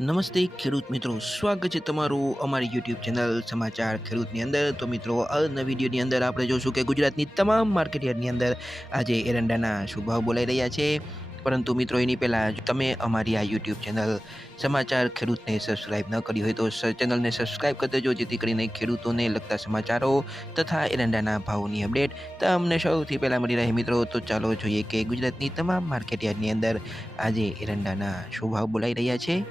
નમસ્તે ખેડૂત મિત્રો, સ્વાગત છે તમારું અમારી યુટ્યુબ ચેનલ સમાચાર ખેડૂતની અંદર. તો મિત્રો, આજના વિડીયોની અંદર આપણે જોશું કે ગુજરાતની તમામ માર્કેટયાર્ડની અંદર આજે એરંડાના શું ભાવ બોલાઈ રહ્યા છે. પરંતુ મિત્રો, એની પહેલાં તમે અમારી આ યુટ્યુબ ચેનલ સમાચાર ખેડૂતને સબસ્ક્રાઇબ ન કરી હોય તો ચેનલને સબસ્ક્રાઇબ કરી દેજો, જેથી કરીને ખેડૂતોને લગતા સમાચારો તથા એરંડાના ભાવની અપડેટ તમને સૌથી પહેલાં મળી રહે. મિત્રો, તો ચાલો જોઈએ કે ગુજરાતની તમામ માર્કેટયાર્ડની અંદર આજે એરંડાના શું ભાવ બોલાઈ રહ્યા છે.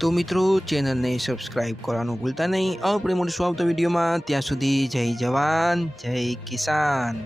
તો મિત્રો, ચેનલને સબસ્ક્રાઇબ કરવાનું ભૂલતા નહીં. આપણે મળીશું આવતા વિડીયોમાં. ત્યાં સુધી જય જવાન, જય કિસાન.